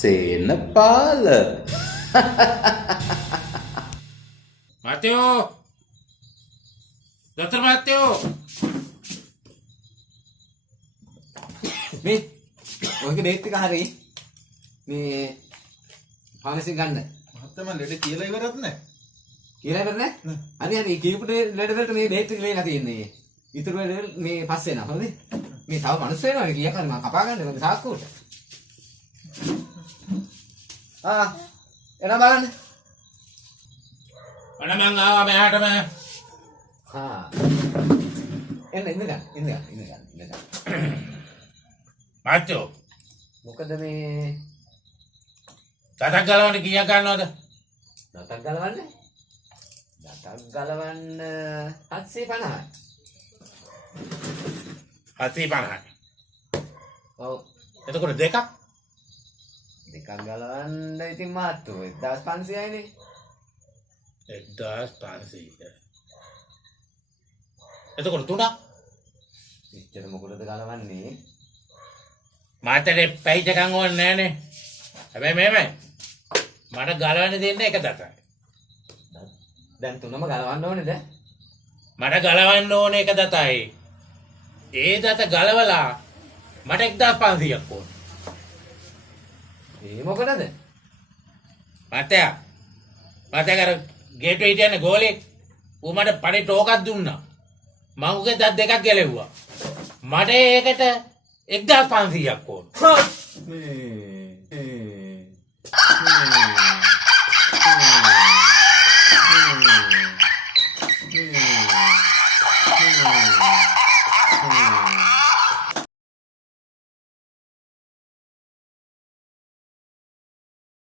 සේනපාල Mateo! Dr. Mateo! මේ ඔයගේ date එක හරි මේ ෆාමසි ගන්න මහත්තයා මම ලෙඩ කියලා ඉවරත් නැහැ. කියලා කරන්නේ හරි කියපු ලෙඩ වලට මේ ඩේට් එක ලියලා තියෙන්නේ ඉතුරු වෙලෙ මේ පස්සේ නා හරිද මේ තව මනුස්ස වෙනවනේ කීයක් හරි මම කපා ගන්න මගේ සාක්කුවට එනවා බලන්න අනේ මං ආවා මෙහාටම. ඉන්න Mateo! මොකද මේ දතක් ගලවන්න කීයක් ගන්නවද? දතක් ගලවන්න 750යි 750යි. ඔව් එතකොට දෙකක් දෙකක් ගලවන්න ඉතින් මාත්තු 1500යිනේ 1500. එතකොට තුනක් ඉච්චර මොකටද ගලවන්නේ මාතේ පැයිචකම් ඕනේ නැහනේ. හැබැයි මේමයි මට ගලවන්න දෙන්න එක දතයි. දැන් තුනම ගලවන්න ඕනේද මට ගලවන්න ඕනේ එක දතයි. ඒ දත ගලවලා මට 1500ක් ඕනේ. ඒ මොකටද මතය කර ගේට්වේ හිටියන්නේ ගෝලෙක්. ඌ මට පඩි ටෝකක් දුන්නා. මං උගේ දත් දෙකක් ගැලෙව්වා. මට ඒකට 1500ක් ඕනේ.